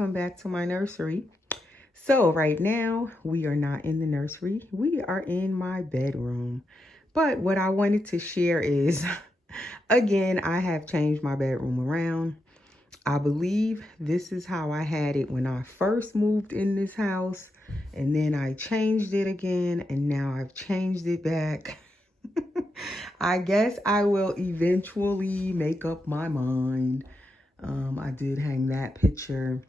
welcome back to my nursery. So right now we are not in the nursery, we are in my bedroom. But what I wanted to share is again, I have changed my bedroom around. I believe this is how I had it when I first moved in this house, and then I changed it again, and now I've changed it back. I guess I will eventually make up my mind. I did hang that picture.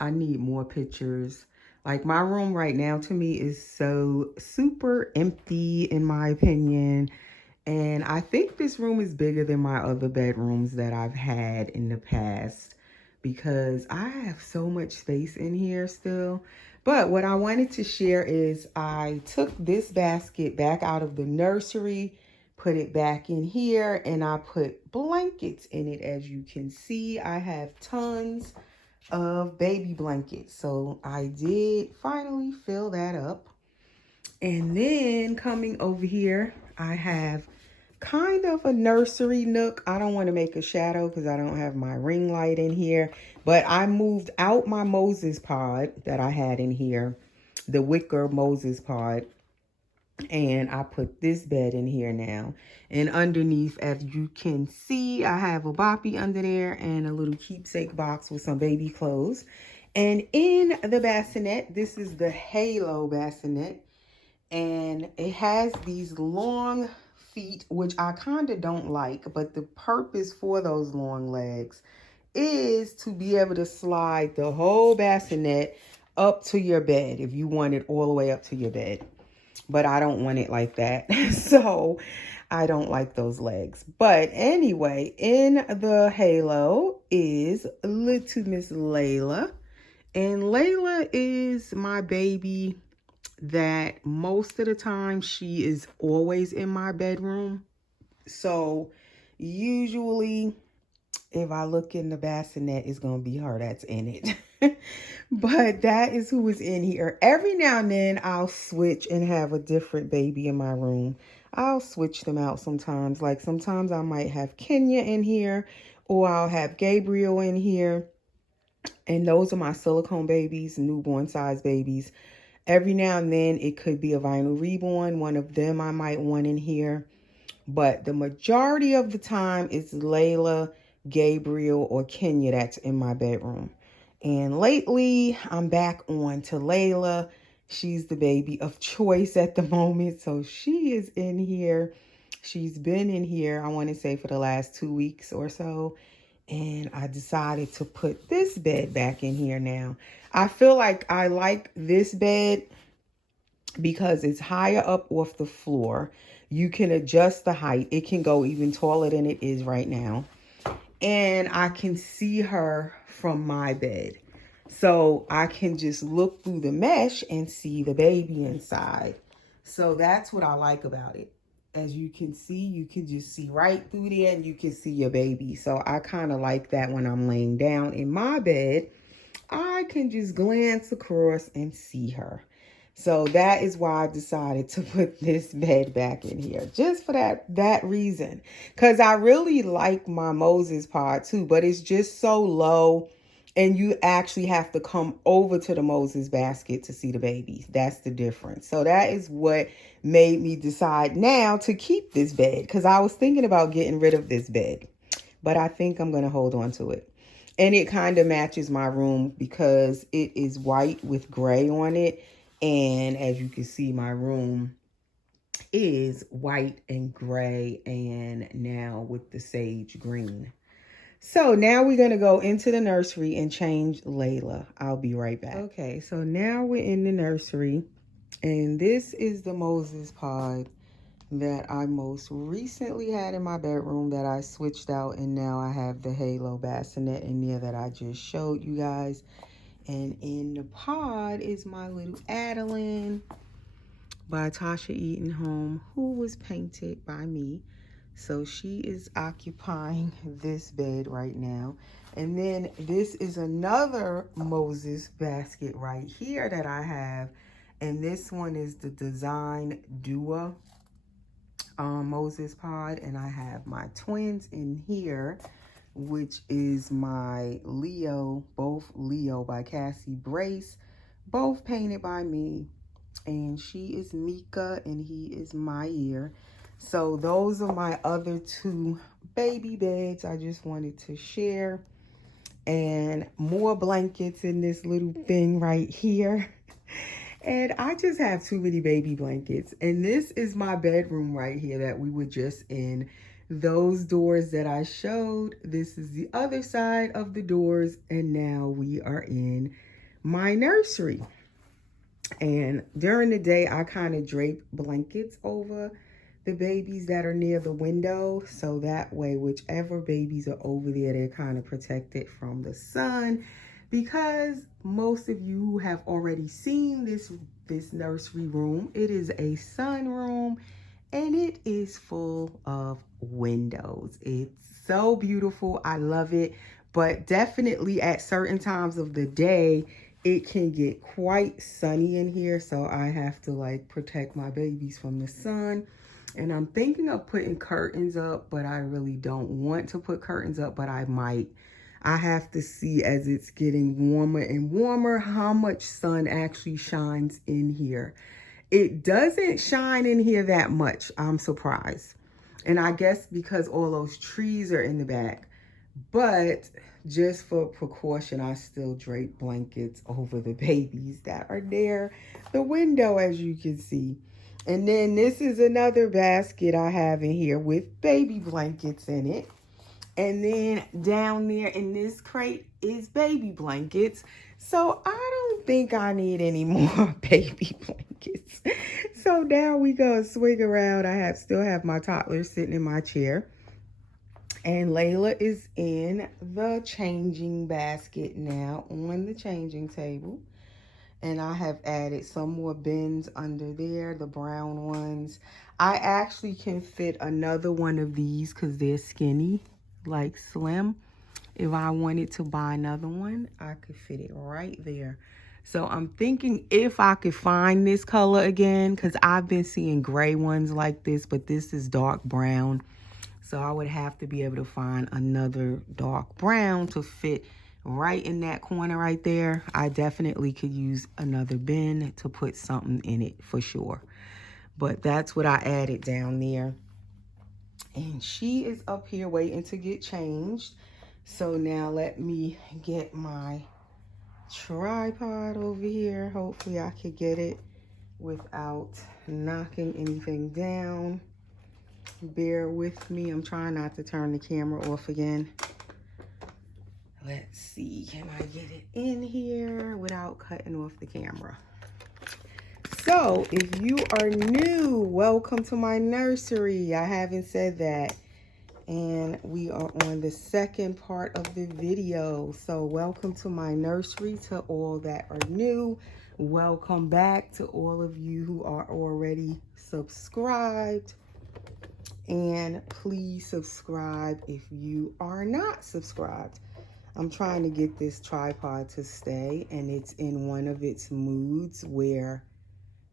I need more pictures. Like, my room right now to me is so super empty in my opinion. And I think this room is bigger than my other bedrooms that I've had in the past because I have so much space in here still. But what I wanted to share is I took this basket back out of the nursery, put it back in here, and I put blankets in it. As you can see, I have tons of baby blankets. So I did finally fill that up. And then coming over here, I have kind of a nursery nook. I don't want to make a shadow because I don't have my ring light in here. But I moved out my Moses pod that I had in here, the wicker Moses pod. And I put this bed in here now. And underneath, as you can see, I have a boppy under there and a little keepsake box with some baby clothes. And in the bassinet, this is the Halo bassinet. And it has these long feet, which I kind of don't like. But the purpose for those long legs is to be able to slide the whole bassinet up to your bed if you want it all the way up to your bed. But I don't want it like that. So I don't like those legs. But anyway, in the Halo is little Miss Leila. And Leila is my baby that most of the time she is always in my bedroom. So usually if I look in the bassinet, it's going to be her that's in it. But that is who is in here. Every now and then I'll switch and have a different baby in my room. I'll switch them out sometimes. Like sometimes I might have Kenya in here, or I'll have Gabriel in here. And those are my silicone babies, newborn size babies. Every now and then it could be a vinyl reborn. One of them I might want in here. But the majority of the time it's Leila, Gabriel, or Kenya that's in my bedroom. And lately I'm back on to Leila. She's the baby of choice at the moment. So she is in here. She's been in here, I want to say, for the last 2 weeks or so. And I decided to put this bed back in here now. I feel like I like this bed because it's higher up off the floor. You can adjust the height. It can go even taller than it is right now. And I can see her from my bed. So I can just look through the mesh and see the baby inside. So that's what I like about it. As you can see, you can just see right through there and you can see your baby. So I kind of like that when I'm laying down in my bed. I can just glance across and see her. So that is why I decided to put this bed back in here. Just for that reason. Because I really like my Moses pod too. But it's just so low. And you actually have to come over to the Moses basket to see the babies. That's the difference. So that is what made me decide now to keep this bed. Because I was thinking about getting rid of this bed. But I think I'm going to hold on to it. And it kind of matches my room because it is white with gray on it. And as you can see, my room is white and gray and now with the sage green. So now we're going to go into the nursery and change Leila. I'll be right back. Okay, so now we're in the nursery. And this is the Moses pod that I most recently had in my bedroom that I switched out. And now I have the Halo bassinet in there that I just showed you guys. And in the pod is my little Adeline by Tasha Eatonholm, who was painted by me. So she is occupying this bed right now. And then this is another Moses basket right here that I have. And this one is the Design Duo Moses pod. And I have my twins in here which is my Leo, both Leo by Cassie Brace, both painted by me. And she is Mika and he is Mayer. So those are my other two baby beds I just wanted to share. And more blankets in this little thing right here. And I just have too many baby blankets. And this is my bedroom right here that we were just in. Those doors that I showed, this is the other side of the doors. And now we are in my nursery. And during the day, I kind of drape blankets over the babies that are near the window. So that way, whichever babies are over there, they're kind of protected from the sun. Because most of you have already seen this nursery room. It is a sunroom and it is full of windows. It's so beautiful. I love it. But definitely at certain times of the day, it can get quite sunny in here. So I have to like protect my babies from the sun. And I'm thinking of putting curtains up, but I really don't want to put curtains up, but I might. I have to see as it's getting warmer and warmer how much sun actually shines in here. It doesn't shine in here that much. I'm surprised. And I guess because all those trees are in the back. But just for precaution, I still drape blankets over the babies that are near the window, as you can see. And then this is another basket I have in here with baby blankets in it. And then down there in this crate is baby blankets. So I don't think I need any more baby blankets. So now we go swing around. I still have my toddler sitting in my chair. And Leila is in the changing basket now on the changing table. And I have added some more bins under there, the brown ones. I actually can fit another one of these because they're skinny, like slim. If I wanted to buy another one, I could fit it right there. So I'm thinking if I could find this color again, because I've been seeing gray ones like this, but this is dark brown. So I would have to be able to find another dark brown to fit right in that corner right there. I definitely could use another bin to put something in it for sure. But that's what I added down there. And she is up here waiting to get changed. So now let me get my tripod over here. Hopefully I could get it without knocking anything down. Bear with me. I'm trying not to turn the camera off again. Let's see. Can I get it in here without cutting off the camera? So, if you are new, welcome to my nursery. I haven't said that. And we are on the second part of the video. So, welcome to my nursery to all that are new. Welcome back to all of you who are already subscribed. And please subscribe if you are not subscribed. I'm trying to get this tripod to stay, and it's in one of its moods where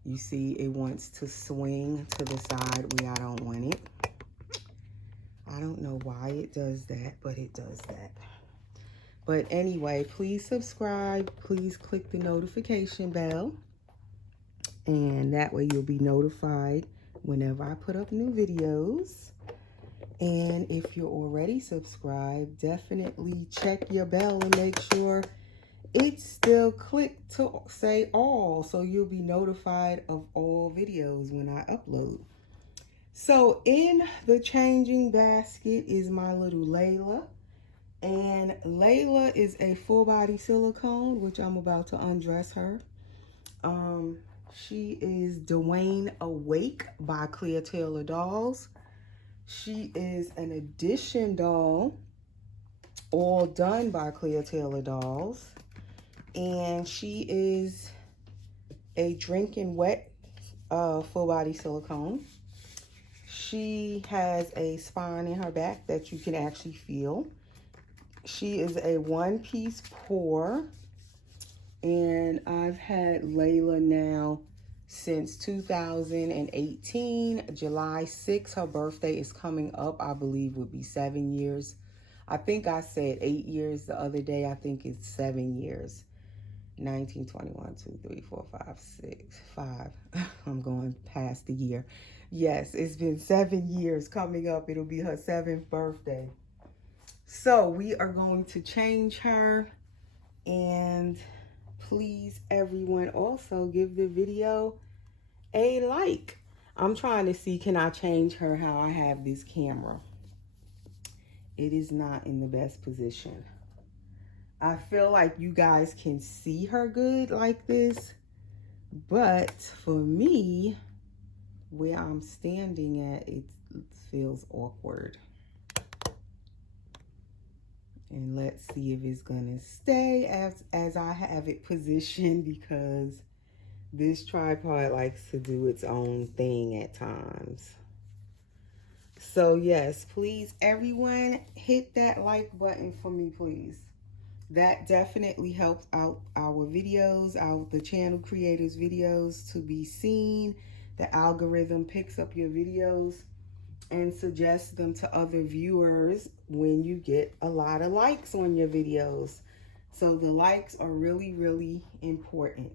you see it wants to swing to the side where I don't want it. I don't know why it does that, but it does that. But anyway, please subscribe. Please click the notification bell, and that way you'll be notified whenever I put up new videos. And if you're already subscribed, definitely check your bell and make sure it's still clicked to say all, so you'll be notified of all videos when I upload. So in the changing basket is my little Leila. And Leila is a full body silicone, which I'm about to undress her. She is Dwayne Awake by Clear Taylor Dolls. She is an addition doll, all done by Clear Taylor Dolls. And she is a drinking wet full body silicone. She has a spine in her back that you can actually feel. She is a one-piece pour. And I've had Leila now since 2018. July 6th, her birthday is coming up. I believe would be 7 years I think I said 8 years the other day. I think it's 7 years. 19, 21, 2, 3, 4, 5, 6, 5. I'm going past the year. Yes, it's been 7 years coming up. It'll be her 7th birthday. So we are going to change her. And please, everyone, also give the video a like. I'm trying to see, can I change her how I have this camera? It is not in the best position. I feel like you guys can see her good like this, but for me, where I'm standing at, it feels awkward. And let's see if it's gonna stay as I have it positioned, because this tripod likes to do its own thing at times. So yes, please, everyone, hit that like button for me, please. That definitely helps out our videos, the channel creators' videos to be seen. The algorithm picks up your videos and suggests them to other viewers when you get a lot of likes on your videos. So the likes are really, really important.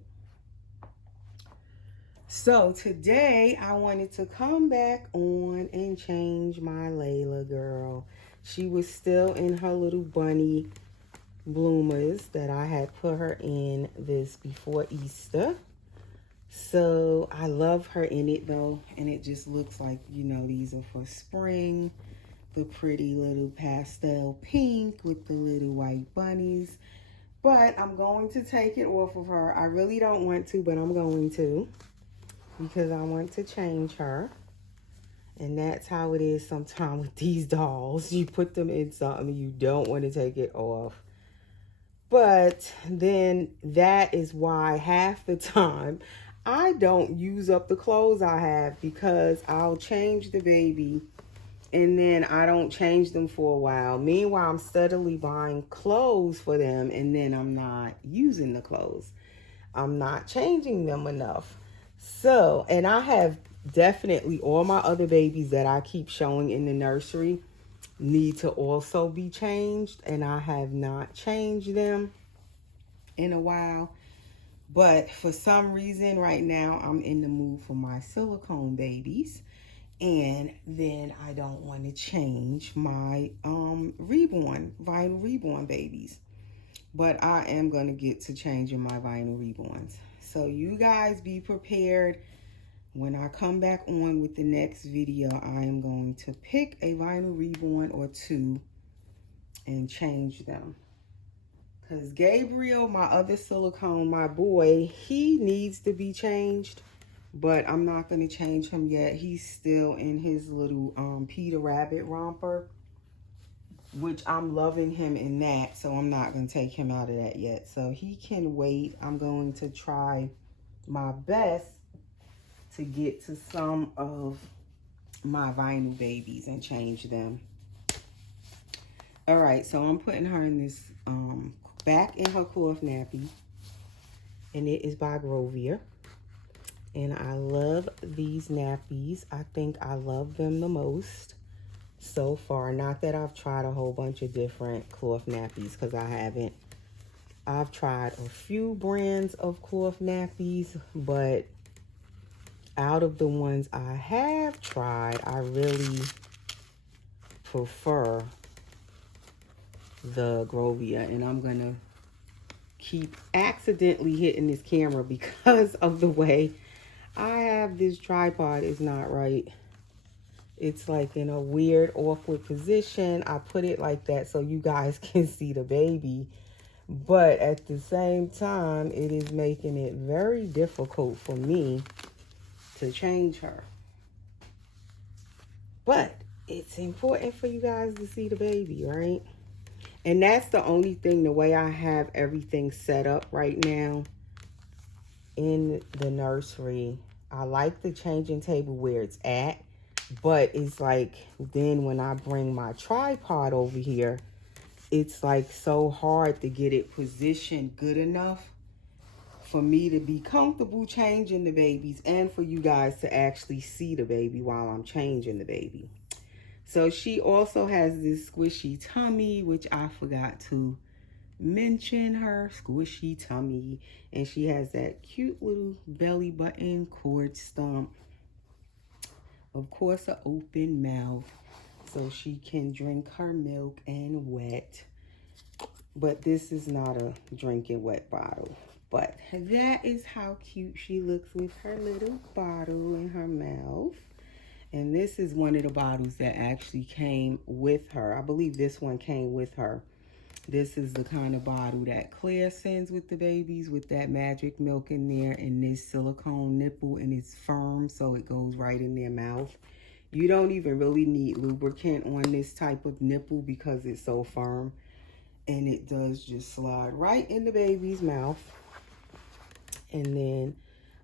So today I wanted to come back on and change my Layla girl. She was still in her little bunny bloomers that I had put her in this before Easter. So I love her in it though, and it just looks like, you know, these are for spring. The pretty little pastel pink with the little white bunnies. But I'm going to take it off of her. I really don't want to, but I'm going to, because I want to change her. And that's how it is sometimes with these dolls. You put them in something, you don't want to take it off. But then that is why half the time I don't use up the clothes I have, because I'll change the baby and then I don't change them for a while. Meanwhile, I'm steadily buying clothes for them, and then I'm not using the clothes. I'm not changing them enough. So, and I have definitely all my other babies that I keep showing in the nursery need to also be changed, and I have not changed them in a while. But for some reason right now I'm in the mood for my silicone babies, and then I don't want to change my vinyl reborn babies. But I am going to get to changing my vinyl reborns. So you guys be prepared. When I come back on with the next video, I am going to pick a vinyl reborn or two and change them. Because Gabriel, my other silicone, my boy, he needs to be changed. But I'm not going to change him yet. He's still in his little Peter Rabbit romper, which I'm loving him in that. So I'm not going to take him out of that yet. So he can wait. I'm going to try my best to get to some of my vinyl babies and change them. All right, so I'm putting her in this back in her cloth nappy, and it is by Grovier. And I love these nappies. I think I love them the most so far. Not that I've tried a whole bunch of different cloth nappies, because I haven't. I've tried a few brands of cloth nappies, but out of the ones I have tried, I really prefer the Grovier. And I'm gonna keep accidentally hitting this camera because of the way I have this tripod is not right. It's like in a weird, awkward position. I put it like that so you guys can see the baby. But at the same time, it is making it very difficult for me to change her. But it's important for you guys to see the baby, right? And that's the only thing, the way I have everything set up right now in the nursery. I like the changing table where it's at, but it's like then when I bring my tripod over here, it's like so hard to get it positioned good enough for me to be comfortable changing the babies and for you guys to actually see the baby while I'm changing the baby. So she also has this squishy tummy, which I forgot to mention her squishy tummy. And she has that cute little belly button cord stump. Of course, an open mouth so she can drink her milk and wet. But this is not a drinking wet bottle. But that is how cute she looks with her little bottle in her mouth. And this is one of the bottles that actually came with her. I believe this one came with her. This is the kind of bottle that Claire sends with the babies, with that magic milk in there and this silicone nipple, and it's firm so it goes right in their mouth. You don't even really need lubricant on this type of nipple because it's so firm, and it does just slide right in the baby's mouth. And then,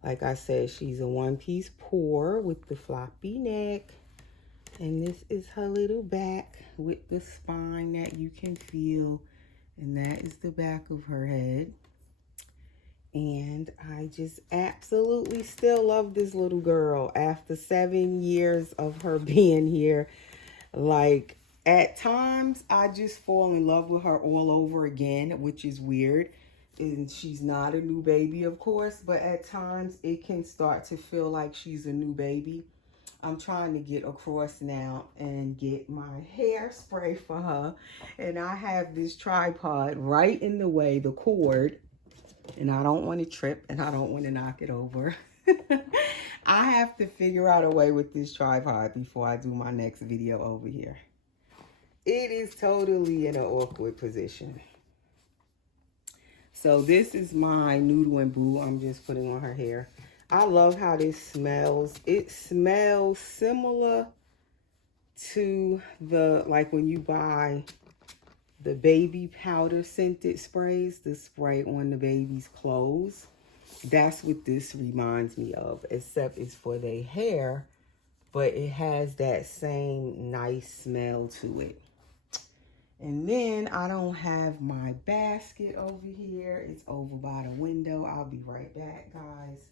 like I said, she's a one-piece pour with the floppy neck. And this is her little back with the spine that you can feel. And that is the back of her head. And I just absolutely still love this little girl after 7 years of her being here. Like, at times, I just fall in love with her all over again, which is weird. And she's not a new baby, of course, but at times it can start to feel like she's a new baby. I'm trying to get across now and get my hairspray for her. And I have this tripod right in the way, the cord, and I don't want to trip and I don't want to knock it over. I have to figure out a way with this tripod before I do my next video over here. It is totally in an awkward position. So this is my Noodle and Boo I'm just putting on her hair. I love how this smells. It smells similar to the, like when you buy the baby powder scented sprays, the spray on the baby's clothes. That's what this reminds me of, except it's for their hair, but it has that same nice smell to it. And then I don't have my basket over here. It's over by the window. I'll be right back, guys.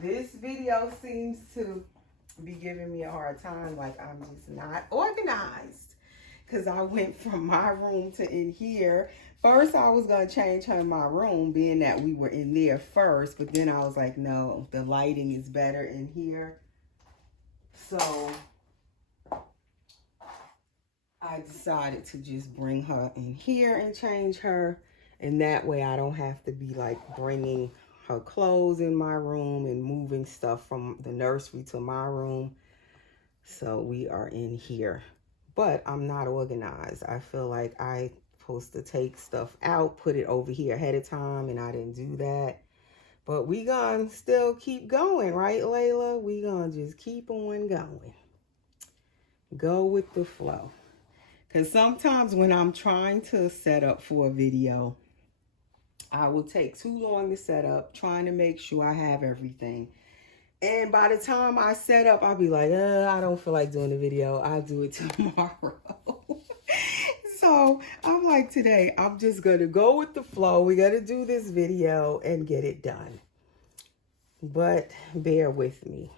This video seems to be giving me a hard time, like I'm just not organized. Because I went from my room to in here. First, I was going to change her in my room, being that we were in there first. But then I was like, no, the lighting is better in here. So I decided to just bring her in here and change her. And that way I don't have to be like bringing her clothes in my room and moving stuff from the nursery to my room. So we are in here. But I'm not organized. I feel like I'm supposed to take stuff out, put it over here ahead of time, and I didn't do that. But we gonna still keep going, right, Layla? We gonna just keep on going. Go with the flow. Because sometimes when I'm trying to set up for a video, I will take too long to set up, trying to make sure I have everything. And by the time I set up, I'll be like, I don't feel like doing the video. I'll do it tomorrow. So I'm like, today, I'm just going to go with the flow. We got to do this video and get it done. But bear with me.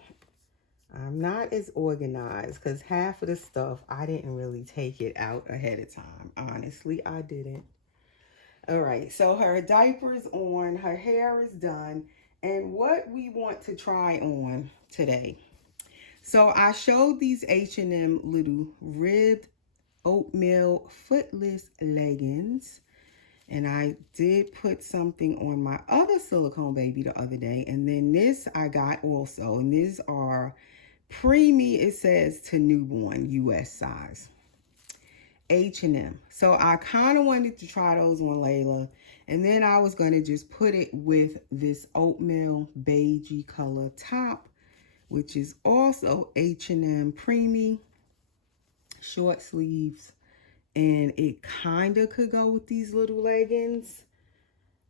I'm not as organized because half of the stuff, I didn't really take it out ahead of time. Honestly, I didn't. All right, so her diaper's on, her hair is done, and what we want to try on today. So I showed these H&M little ribbed oatmeal footless leggings, and I did put something on my other silicone baby the other day, and then this I got also, and these are preemie, it says to newborn, US size. H&M. So I kind of wanted to try those on Layla, and then I was going to just put it with this oatmeal beigey color top, which is also H&M preemie, short sleeves, and it kind of could go with these little leggings.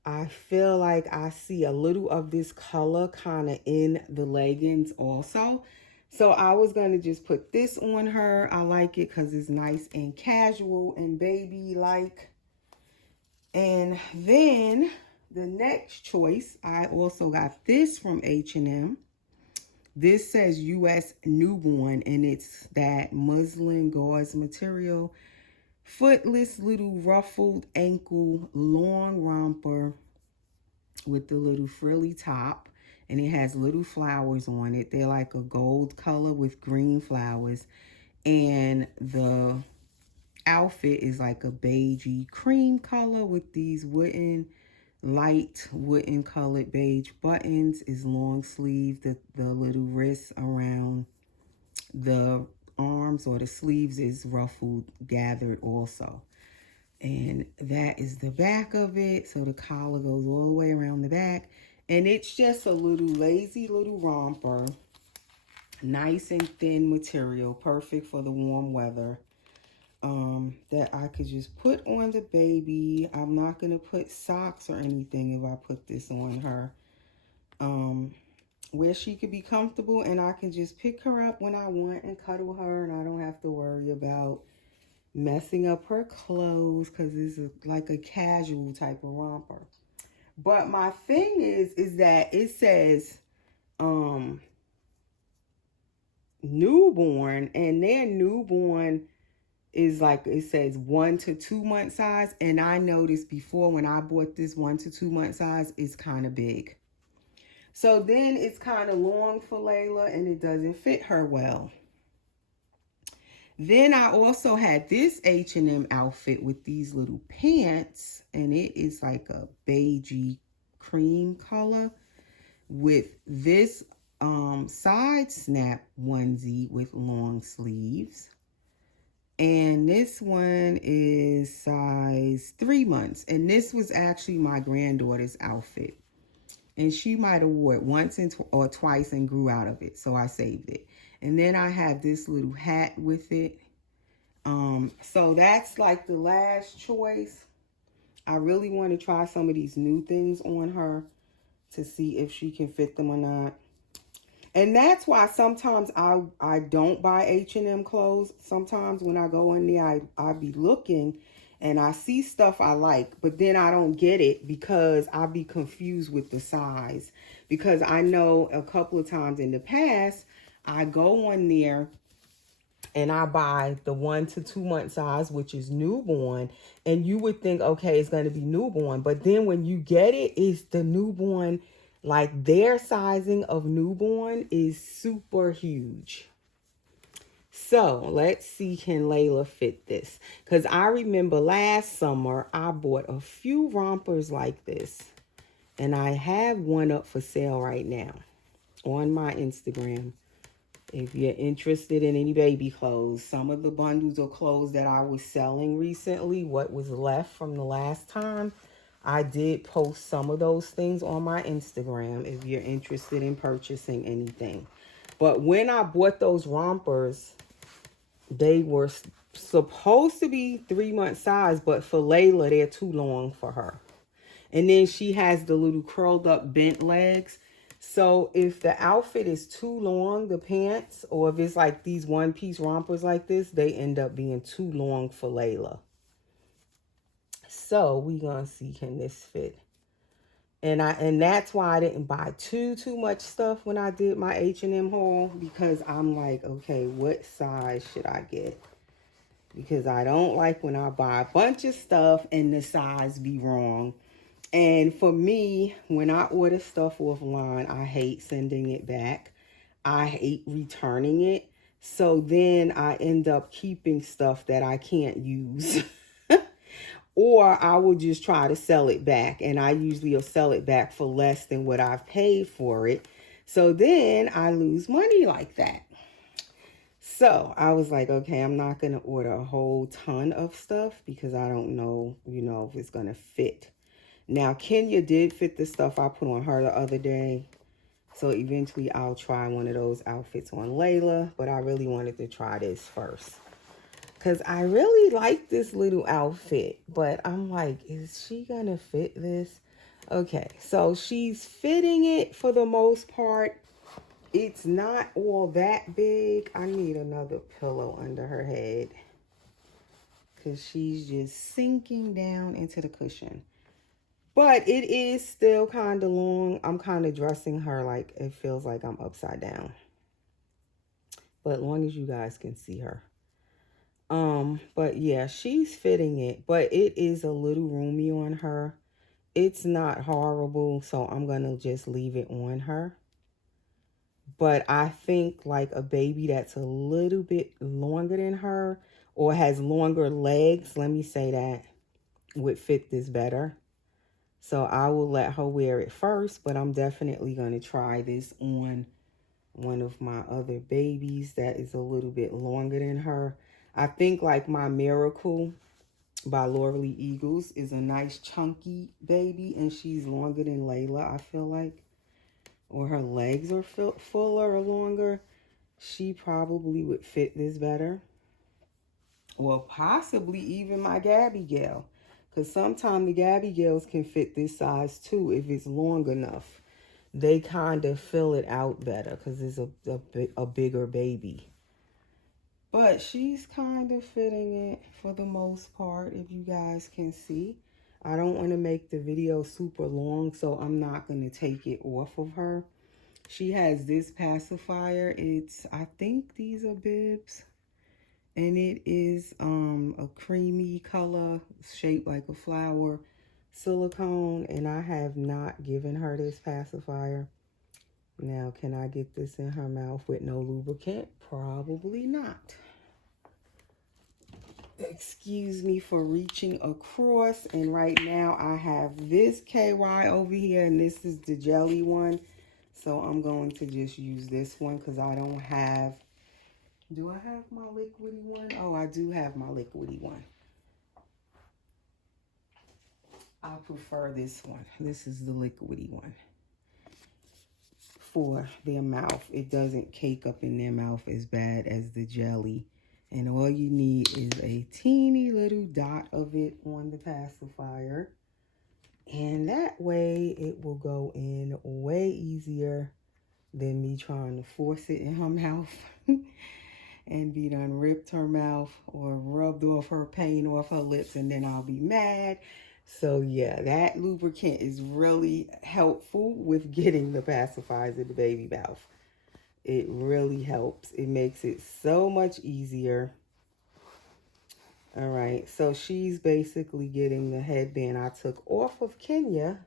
I feel like I see a little of this color kind of in the leggings also. So I was going to just put this on her. I like it because it's nice and casual and baby-like. And then the next choice, I also got this from H&M. This says U.S. newborn, and it's that muslin gauze material. Footless little ruffled ankle, long romper with the little frilly top. And it has little flowers on it. They're like a gold color with green flowers. And the outfit is like a beigey cream color with these light wooden colored beige buttons. Is long sleeve. The little wrists around the arms or the sleeves is ruffled, gathered also. And that is the back of it. So the collar goes all the way around the back. And it's just a little lazy little romper. Nice and thin material. Perfect for the warm weather. That I could just put on the baby. I'm not going to put socks or anything if I put this on her. Where she could be comfortable, and I can just pick her up when I want and cuddle her, and I don't have to worry about messing up her clothes because it's like a casual type of romper. But my thing is that it says newborn, and their newborn is like, it says 1 to 2 month size. And I noticed before when I bought this 1 to 2 month size, it's kind of big. So then it's kind of long for Layla and it doesn't fit her well. Then I also had this H&M outfit with these little pants, and it is like a beigey cream color with this side snap onesie with long sleeves. And this one is size 3 months. And this was actually my granddaughter's outfit. And she might have wore it once or twice and grew out of it. So I saved it. And then I have this little hat with it. So that's like the last choice. I really want to try some of these new things on her to see if she can fit them or not. And that's why sometimes I don't buy H&M clothes. Sometimes when I go in there, I be looking and I see stuff I like, but then I don't get it because I be confused with the size. Because I know a couple of times in the past, I go on there and I buy the 1 to 2 month size, which is newborn. And you would think, okay, it's going to be newborn. But then when you get it, it's the newborn. Like their sizing of newborn is super huge. So let's see, can Layla fit this? Because I remember last summer, I bought a few rompers like this. And I have one up for sale right now on my Instagram. If you're interested in any baby clothes, some of the bundles of clothes that I was selling recently, what was left from the last time, I did post some of those things on my Instagram if you're interested in purchasing anything. But when I bought those rompers, they were supposed to be 3 month size, but for Layla, they're too long for her. And then she has the little curled up bent legs. So if the outfit is too long, the pants, or if it's like these one piece rompers like this, they end up being too long for Layla. So we gonna see, can this fit? And that's why I didn't buy too much stuff when I did my H&M haul, because I'm like, okay, what size should I get? Because I don't like when I buy a bunch of stuff and the size be wrong. And for me, when I order stuff offline, I hate sending it back. I hate returning it. So then I end up keeping stuff that I can't use. Or I will just try to sell it back. And I usually will sell it back for less than what I've paid for it. So then I lose money like that. So I was like, okay, I'm not going to order a whole ton of stuff because I don't know, if it's going to fit. Now, Kenya did fit the stuff I put on her the other day. So eventually I'll try one of those outfits on Layla. But I really wanted to try this first. Because I really like this little outfit. But I'm like, is she going to fit this? Okay, so she's fitting it for the most part. It's not all that big. I need another pillow under her head. Because she's just sinking down into the cushion. But it is still kind of long. I'm kind of dressing her like it feels like I'm upside down. but as long as you guys can see her. But yeah, she's fitting it, but it is a little roomy on her. It's not horrible, so I'm gonna just leave it on her. But I think like a baby that's a little bit longer than her or has longer legs, let me say that, would fit this better. So I will let her wear it first, but I'm definitely going to try this on one of my other babies that is a little bit longer than her. I think like my Miracle by Laurel Eagles is a nice chunky baby, and she's longer than Layla, I feel like. Or her legs are fuller or longer. She probably would fit this better. Or possibly even my Gabby Gal. Because sometimes the Gabby Gals can fit this size too if it's long enough. They kind of fill it out better because it's a bigger baby. But she's kind of fitting it for the most part, if you guys can see. I don't want to make the video super long, so I'm not going to take it off of her. She has this pacifier. I think these are bibs. And it is a creamy color shaped like a flower, silicone, and I have not given her this pacifier. Now, can I get this in her mouth with no lubricant? Probably not. Excuse me for reaching across, and right now I have this KY over here, and this is the jelly one. So I'm going to just use this one because I don't have... Do I have my liquidy one? Oh, I do have my liquidy one. I prefer this one. This is the liquidy one. For their mouth, it doesn't cake up in their mouth as bad as the jelly. And all you need is a teeny little dot of it on the pacifier. And that way it will go in way easier than me trying to force it in her mouth. And be done ripped her mouth or rubbed off her paint off her lips, and then I'll be mad. So yeah, that lubricant is really helpful with getting the pacifiers in the baby mouth. It really helps. It makes it so much easier. All right, so she's basically getting the headband I took off of Kenya.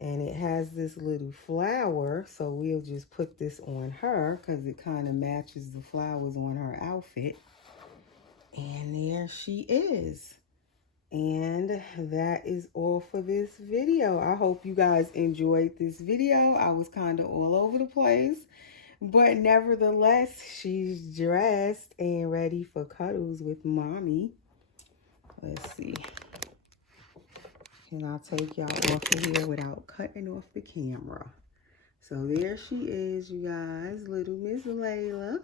And it has this little flower, so we'll just put this on her because it kind of matches the flowers on her outfit. And there she is. And that is all for this video. I hope you guys enjoyed this video. I was kind of all over the place, but nevertheless, she's dressed and ready for cuddles with mommy. Let's see. And I'll take y'all off of here without cutting off the camera. So there she is, you guys. Little Miss Layla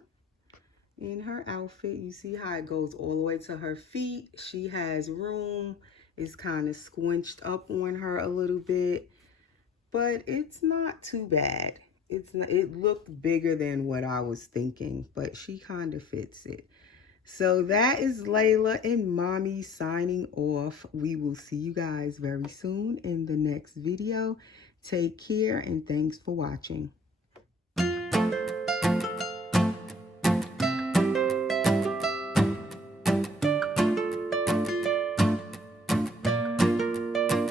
in her outfit. You see how it goes all the way to her feet. She has room. It's kind of squinched up on her a little bit. But it's not too bad. It looked bigger than what I was thinking. But she kind of fits it. So that is Layla and mommy signing off. We will see you guys very soon in the next video. Take care and thanks for watching.